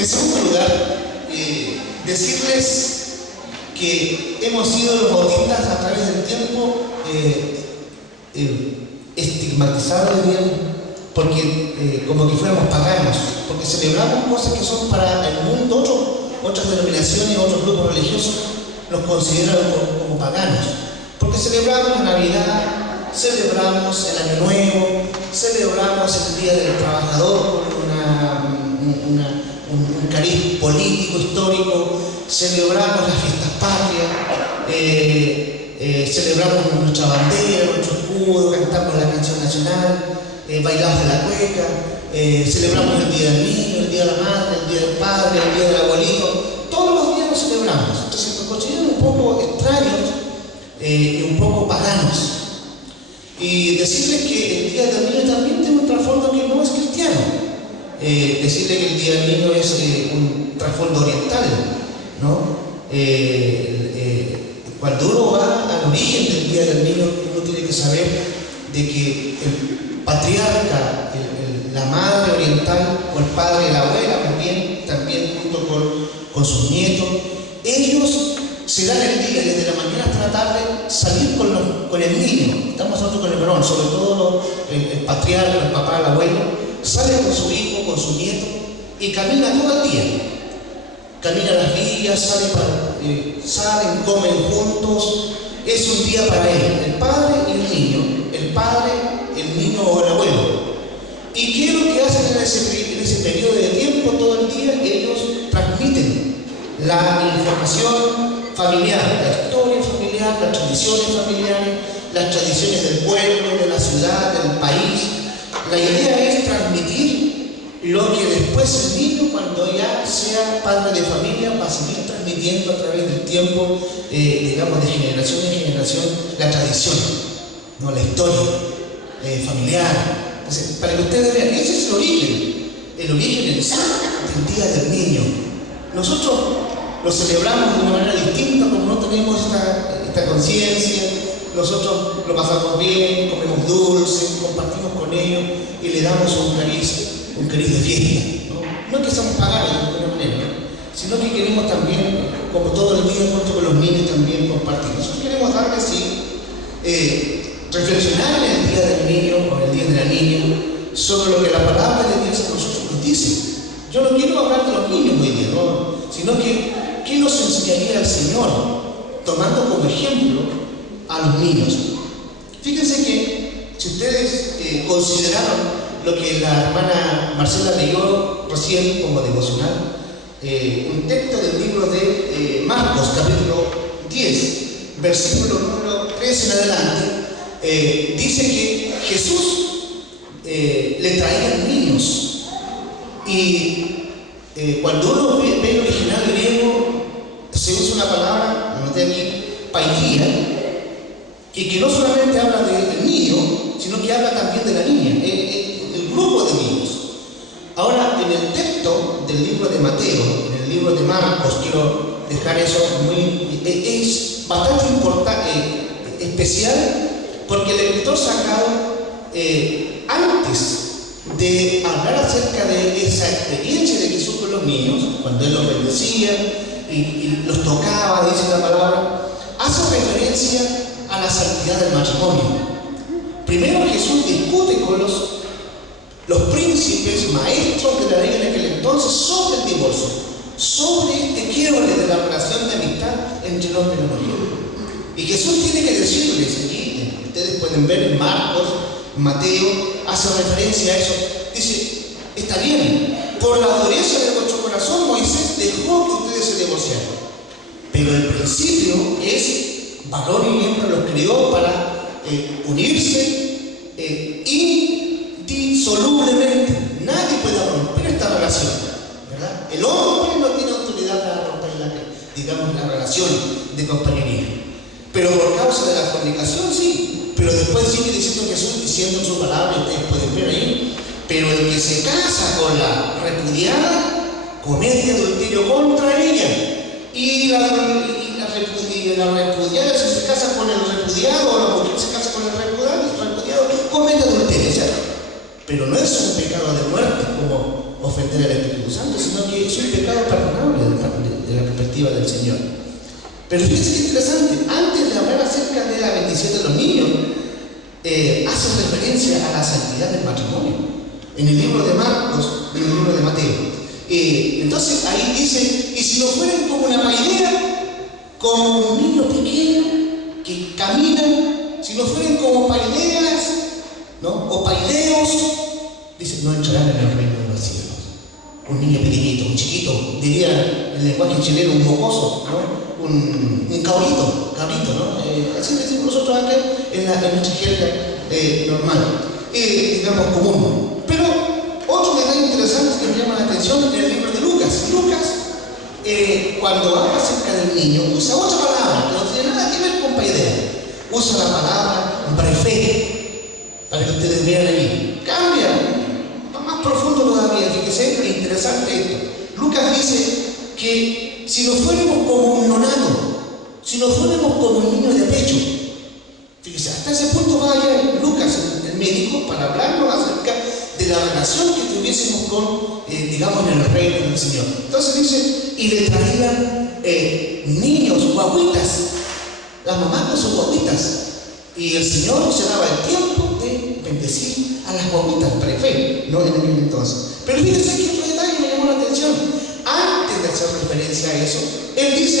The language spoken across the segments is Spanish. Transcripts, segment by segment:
En segundo lugar, decirles que hemos sido los bautistas a través del tiempo estigmatizados, diríamos, porque como que fuéramos paganos, porque celebramos cosas que son para el mundo. Otras denominaciones, otros grupos religiosos nos consideran como paganos, porque celebramos la Navidad, celebramos el Año Nuevo, celebramos el Día del Trabajador con un cariz político, histórico, celebramos las fiestas patrias, celebramos nuestra bandera, nuestro escudo, cantamos la canción nacional, bailamos la cueca, celebramos el Día del Niño, el Día de la Madre, el Día del Padre, el Día del Abuelito. Todos los días los celebramos. Entonces nos consideran un poco extraños y un poco paganos. Y decirles que el Día del Niño también tiene un trasfondo que no es cristiano. Decirles que el Día del Niño es un trasfondo oriental, ¿no? Cuando uno va al origen del Día del Niño, uno tiene que saber de que el patriarca, la madre oriental, o el padre, la abuela, también junto con sus nietos, ellos se dan el día desde la mañana hasta la tarde salir con el niño. Estamos nosotros con el varón, sobre todo el patriarca, el papá, el abuelo, sale con su hijo, con su nieto y camina todo el día. Camina las villas, salen, comen juntos. Es un día para él, el padre y el niño, el padre, el niño o el abuelo. ¿Y qué es lo que hacen en ese periodo de tiempo? Todo el día ellos transmiten la información familiar, la historia familiar, las tradiciones familiares, las tradiciones del pueblo, de la ciudad, del país. La idea es transmitir lo que después el niño, cuando ya sea padre de familia, va a seguir transmitiendo a través del tiempo, digamos, de generación en generación, la tradición, ¿no? La historia familiar. Entonces, para que ustedes vean, ese es el origen en sí del Día del Niño. Nosotros lo celebramos de una manera distinta, como no tenemos esta conciencia. Nosotros lo pasamos bien, comemos dulces, compartimos con ellos y le damos un cariz de fiesta. No es que somos paganos de alguna manera, ¿no? Sino que queremos también, como todo el día, junto con los niños, también compartir. Nosotros queremos darles, reflexionar en el Día del Niño o en el Día de la Niña sobre lo que la palabra de Dios a nosotros nos dice. Yo no quiero hablar de los niños hoy día, ¿no? Sino que ¿qué nos enseñaría el Señor tomando como ejemplo a los niños? Fíjense que si ustedes consideraron lo que la hermana Marcela leyó recién como devocional, un texto del libro de Marcos, capítulo 10, versículo número 3 en adelante, dice que Jesús le traía niños. Y cuando uno ve el original griego, se usa una palabra, la anoté aquí, paidía, y que no solamente habla del niño, sino que habla también de la niña, el grupo de niños. Ahora, en el texto del libro de Mateo, en el libro de Marcos, quiero dejar eso es bastante importante, especial, porque el escritor sacado, antes de hablar acerca de esa experiencia de Jesús con los niños, cuando Él los bendecía y los tocaba, dice la palabra, hace referencia a la santidad del matrimonio. Primero Jesús discute con los príncipes, maestros de la ley en aquel entonces, sobre el divorcio, sobre este quiebre de la relación de amistad entre el hombre y la mujer. Y Jesús tiene que decirles aquí, ustedes pueden ver en Marcos, Mateo, hace referencia a eso. Dice, está bien, por la dureza de vuestro corazón Moisés dejó que ustedes se divorciaran. Pero el principio es, varón y hembra los crió para unirse indisolublemente. Nadie puede romper esta relación, ¿verdad? El hombre no tiene autoridad para romper la relación de compañería. Pero por causa de la fornicación, sí. Pero después sigue diciendo Jesús, diciendo en su palabra, ustedes pueden ver ahí, pero el que se casa con la repudiada comete adulterio contra ella. Y la repudiada, si se casa con el repudiado, o la mujer se casa con el repudiado, comete adulterio. Pero no es un pecado de muerte como ofender ofender al Espíritu Santo, sino que es un pecado perdonable de la perspectiva del Señor. Pero fíjense qué interesante, antes de hablar acerca de la bendición de los niños, hace referencia a la santidad del matrimonio, en el libro de Marcos, en el libro de Mateo. Entonces ahí dice, y si no fueren como una paidera, como un niño pequeño que camina, si no fueren como paideras, ¿no? O paideos, dice, no entrarán en el reino de los cielos. Un niño pequeñito, un chiquito, diría en el lenguaje chileno, un mocoso, ¿no? Un cabrito, ¿no? Así decimos nosotros acá en nuestra jerga normal, digamos común. Pero otro detalle interesante que me llama la atención es el libro de Lucas. Lucas, cuando habla acerca del niño, usa otra palabra que no tiene nada que ver con paidera. Usa la palabra brefe, para que ustedes vean ahí. Cambia, más profundo todavía. Fíjense, es interesante esto. Lucas dice que si nos fuéramos como un nonato, si nos fuéramos como un niño de pecho, fíjense, hasta ese punto va allá Lucas, el médico, para hablarnos acerca de la relación que tuviésemos con, digamos, en el reino del Señor. Entonces dice, y le traían niños, guaguitas, las mamás con sus guaguitas, y el Señor se daba el tiempo de bendecir a las guaguitas, prefe, no en aquel entonces. Pero fíjense que otro detalle me llamó la atención. Antes de hacer referencia a eso, él dice,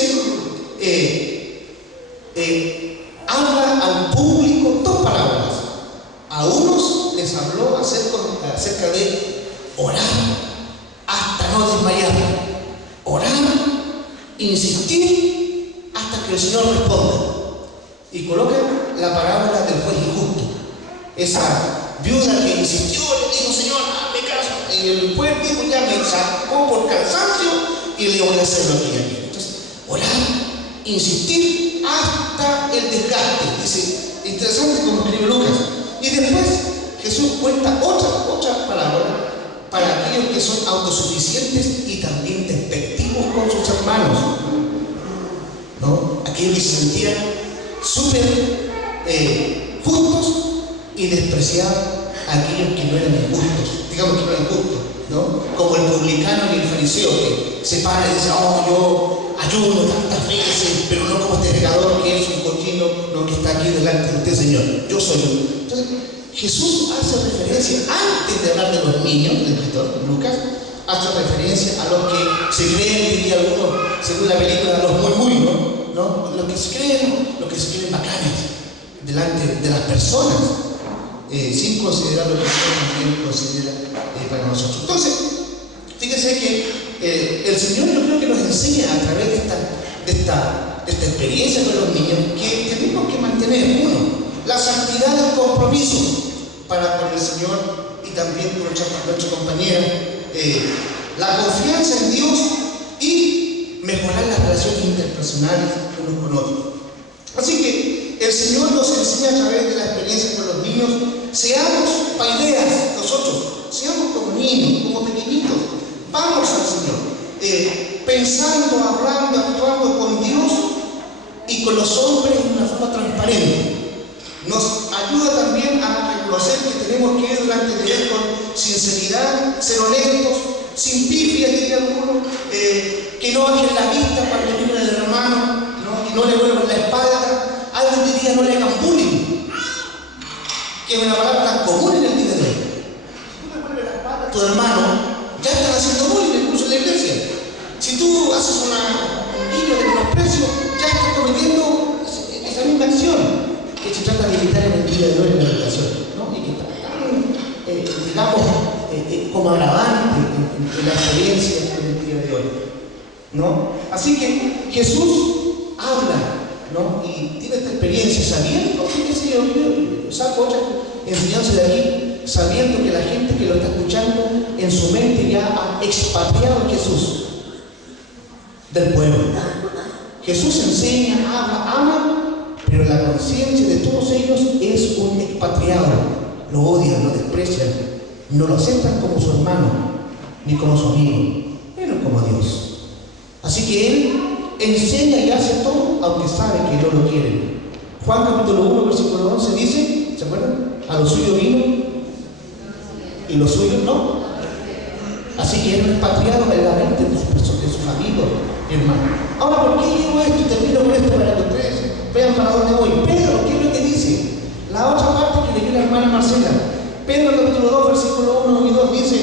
habla al público dos parábolas. A unos les habló acerca de orar hasta no desmayar, orar, insistir hasta que el Señor responda. Y coloca la parábola del juez injusto. Esa viuda que insistió, le dijo, Señor, hazme caso. Y el juez dijo, ya me sacó por cansancio y le voy a hacer lo que ella quiere. Entonces, orar, insistir hasta el desgaste. Dice, interesante como escribe Lucas. Y después Jesús cuenta otra parábola para aquellos que son autosuficientes y también despectivos con sus hermanos, ¿no? Aquellos que se sentían súper justos y despreciaban a aquellos que no eran injustos, digamos que no eran justos, ¿no? Como el publicano y el fariseo que se para y dice, oh, yo ayuno tantas veces, pero no como este pecador que es un cochino, no, que está aquí delante de usted, Señor, yo soy yo. Entonces, Jesús hace referencia, antes de hablar de los niños, el escritor Lucas, hace referencia a los que se creen, diría algunos, según la película, los muy, ¿no? Los que se creen bacanes delante de las personas, sin considerar lo que Dios también considera para nosotros. Entonces, fíjense que el Señor, yo creo que nos enseña a través de esta experiencia con los niños que tenemos que mantener, uno, la santidad del compromiso para con el Señor y también con nuestra compañera, la confianza en Dios y mejorar las relaciones interpersonales unos con otros. Así que el Señor nos enseña a través de la experiencia con los niños, seamos paideas nosotros, seamos como niños, como pequeñitos, vamos al Señor, pensando, hablando, actuando con Dios y con los hombres de una forma transparente. Nos ayuda también a reconocer que tenemos que ir delante de Él con sinceridad, ser honestos, sin pifias, diría alguno, que no bajen la vista para que miren al hermano, ¿no? Y no le vuelvan la espalda. Alguien diría, no le hagan bullying, que es una palabra tan común en el día de hoy. Tú le vuelves la espalda a tu hermano, ya están haciendo bullying incluso en la iglesia. Si tú haces un guiño de menosprecio, ya estás cometiendo esa misma acción que se trata de evitar en el día de hoy en la educación, ¿no? Y que está tan, digamos, como agravante en la experiencia en el día de hoy, ¿no? Así que Jesús habla, ¿no? Y tiene esta experiencia sabiendo, fíjense, yo saco otra enseñanza de aquí, sabiendo que la gente que lo está escuchando en su mente ya ha expatriado a Jesús del pueblo. Jesús enseña, habla, ama, pero la conciencia de todos ellos es un expatriado. Lo odian, lo desprecian, no lo aceptan como su hermano, ni como su amigo, menos como Dios. Así que Él enseña y hace todo, aunque sabe que no lo quieren. Juan capítulo 1, versículo 11 dice, ¿se acuerdan? A los suyos vino y los suyos no. Así que eran expatriados en la mente de sus amigos, hermanos. Ahora, ¿por qué digo esto? Y termino con esto para que ustedes vean para dónde voy. Pedro, ¿qué es lo que dice? La otra parte que leyó la hermana Marcela. Pedro capítulo 2, versículo 1 y 2 dice: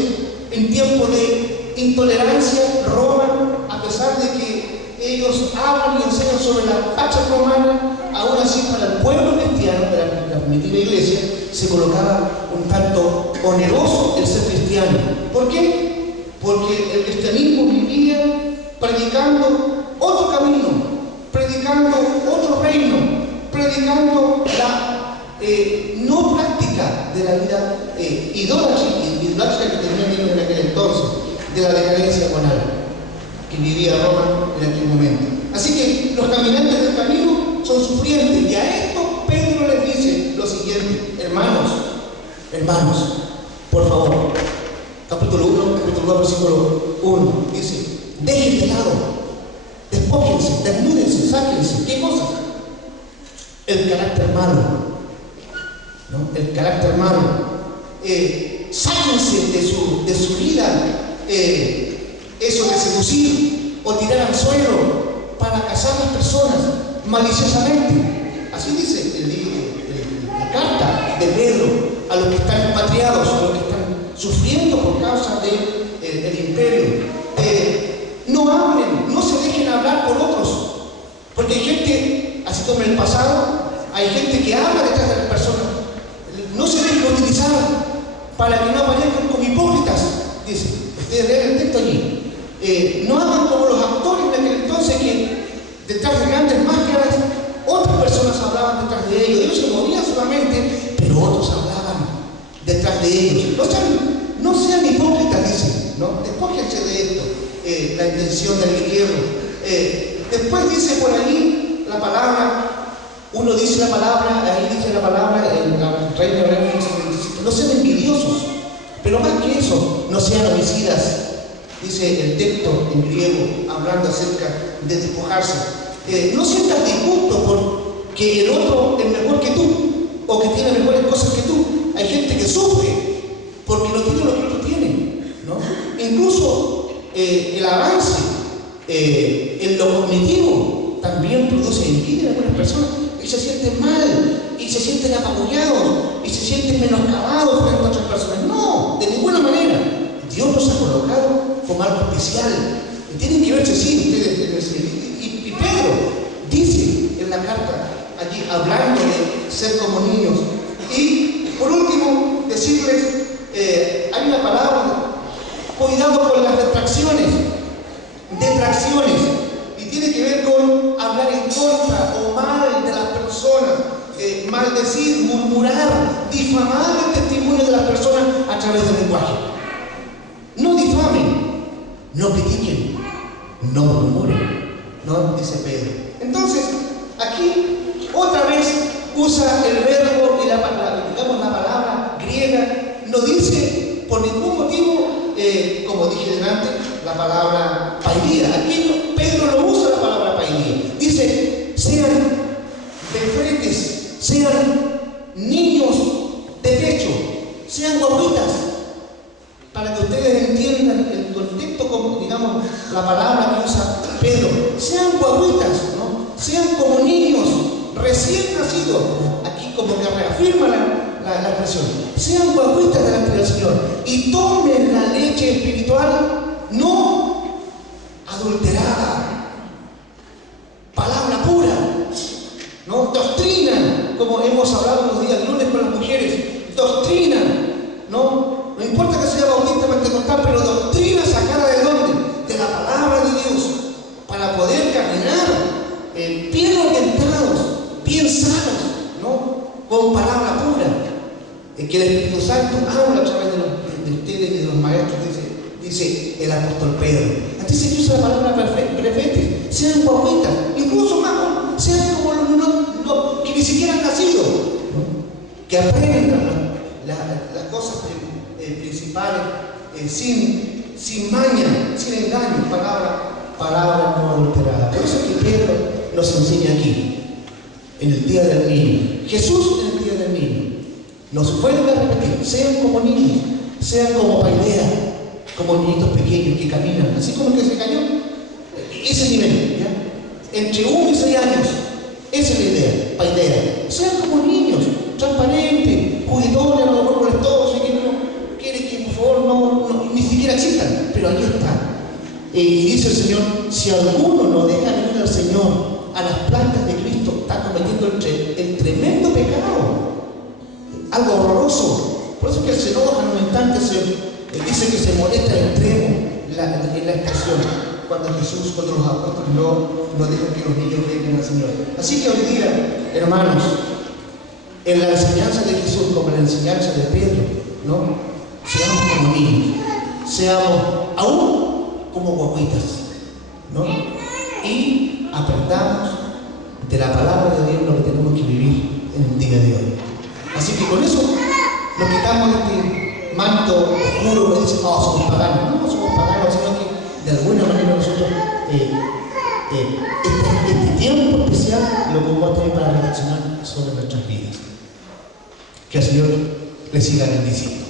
en tiempo de intolerancia, Roma, a pesar de que ellos hablan y enseñan sobre la pacha romana, aún así para el pueblo cristiano de la primitiva iglesia se colocaba un tanto oneroso el ser cristiano. ¿Por qué? Porque el cristianismo vivía predicando otro camino, predicando otro reino, predicando la no práctica de la vida idólatra que tenían ellos en aquel entonces, de la decadencia moral que vivía Roma en aquel momento. Así que los caminantes del camino son sufrientes, y a esto Pedro les dice lo siguiente: hermanos, por favor, capítulo 2, versículo 1, dice: dejen de lado, despójense, desnúdense, sáquense. ¿Qué cosa? El carácter malo, ¿no? El carácter malo. Sáquense de su vida eso de seducir o tirar al suelo para cazar a las personas maliciosamente. Así dice la carta de Pedro a los que están expatriados, a los que están sufriendo por causa del imperio. No hablen, no se dejen hablar por otros, porque hay gente, así como en el pasado, hay gente que habla detrás de las personas. No se dejen utilizar para que no aparezcan como hipócritas, dice. Ustedes leen el texto allí. No hagan como los actores de aquel entonces, que detrás de grandes máscaras otras personas hablaban detrás de ellos. Ellos se movían solamente, pero otros hablaban detrás de ellos. No sean hipócritas, dice, ¿no? Despójense de esto, la intención del griego. Después dice por ahí la palabra, uno dice la palabra, ahí dice la palabra en la Reina Hebrea 15:27, no sean envidiosos, pero más que eso, no sean homicidas. Dice el texto en griego, hablando acerca de despojarse. No sientas disgusto porque el otro es mejor que tú, o que tiene mejores cosas que tú. Hay gente que sufre porque no tiene lo que otro tiene, ¿no? Incluso el avance en lo cognitivo también produce envidia en algunas personas, y se sienten mal, y se sienten apabullados, y se sienten menoscabados frente a otras personas. No, de ninguna manera. Dios nos ha colocado como algo especial, y tienen que verse así ustedes. Y Pedro dice en la carta allí, hablando de ser como niños. Y por último, decirles, hay una palabra: cuidado con las detracciones, y tiene que ver con hablar en contra o mal de las personas, maldecir, murmurar, difamar el testimonio de las personas a través del lenguaje. No difamen, no critiquen, no murmuren, ¿no? Dice Pedro. Entonces, aquí otra vez usa el verbo y la palabra griega. No dice por ningún motivo, como dije delante, la palabra paidía. Aquí Pedro no usa la palabra paidía. Dice: sean defretes, sean niños de pecho, sean guaguitas, para que ustedes entiendan el contexto, como digamos la palabra que usa Pedro. Sean guaguitas, ¿no? Sean como niños recién nacidos. Aquí como que reafirma la expresión. Sean guaguitas delante del Señor y tomen la leche espiritual no adulterada, palabra pura, ¿no? Doctrina, como hemos hablado los días lunes con las mujeres. Doctrina, ¿no? No importa que sea bautista, pentecostal, pero doctrina sacada ¿de dónde? De la palabra de Dios, para poder caminar bien orientados, bien sanos, ¿no? Con palabra pura. Que el Espíritu Santo habla a través de ustedes y de los maestros, dice el apóstol Pedro. Antes se usa la palabra perfecta, sean guaguitas, incluso más, sean como los que ni siquiera han nacido, ¿no? Que aprendan las cosas principales, sin maña, sin engaño, palabra no adulterada. Por eso es que Pedro nos enseña aquí, en el día del niño. Jesús en el día del niño nos vuelve a repetir: sean como niños, sean como Paidea, como niñitos pequeños que caminan, así como el que se cayó, ese nivel, ¿ya? Entre 1 y 6 años, esa es la idea. Sean como niños, transparentes, juguetones, a lo mejor molestosos, que no quiere que por favor no, ni siquiera existan, pero ahí está. Y dice el Señor, si alguno no deja venir al Señor, a las plantas de Cristo, está cometiendo el tremendo pecado, algo horroroso. Por eso es que Él se enoja en un instante, dice que se molesta al extremo en la expresión, cuando Jesús, cuando los apóstoles no dejan que los niños vengan al Señor. Así que hoy día, hermanos, en la enseñanza de Jesús, como en la enseñanza de Pedro, ¿no? Seamos como niños, seamos aún como guaguitas, ¿no? Y aprendamos de la palabra de Dios lo que tenemos que vivir en el día de hoy. Así que con eso nos quitamos este manto oscuro que dice, oh, somos paganos. No somos paganos, sino que de alguna manera nosotros este tiempo especial lo ponemos también para reflexionar sobre nuestras vidas. Que el Señor les siga bendiciendo.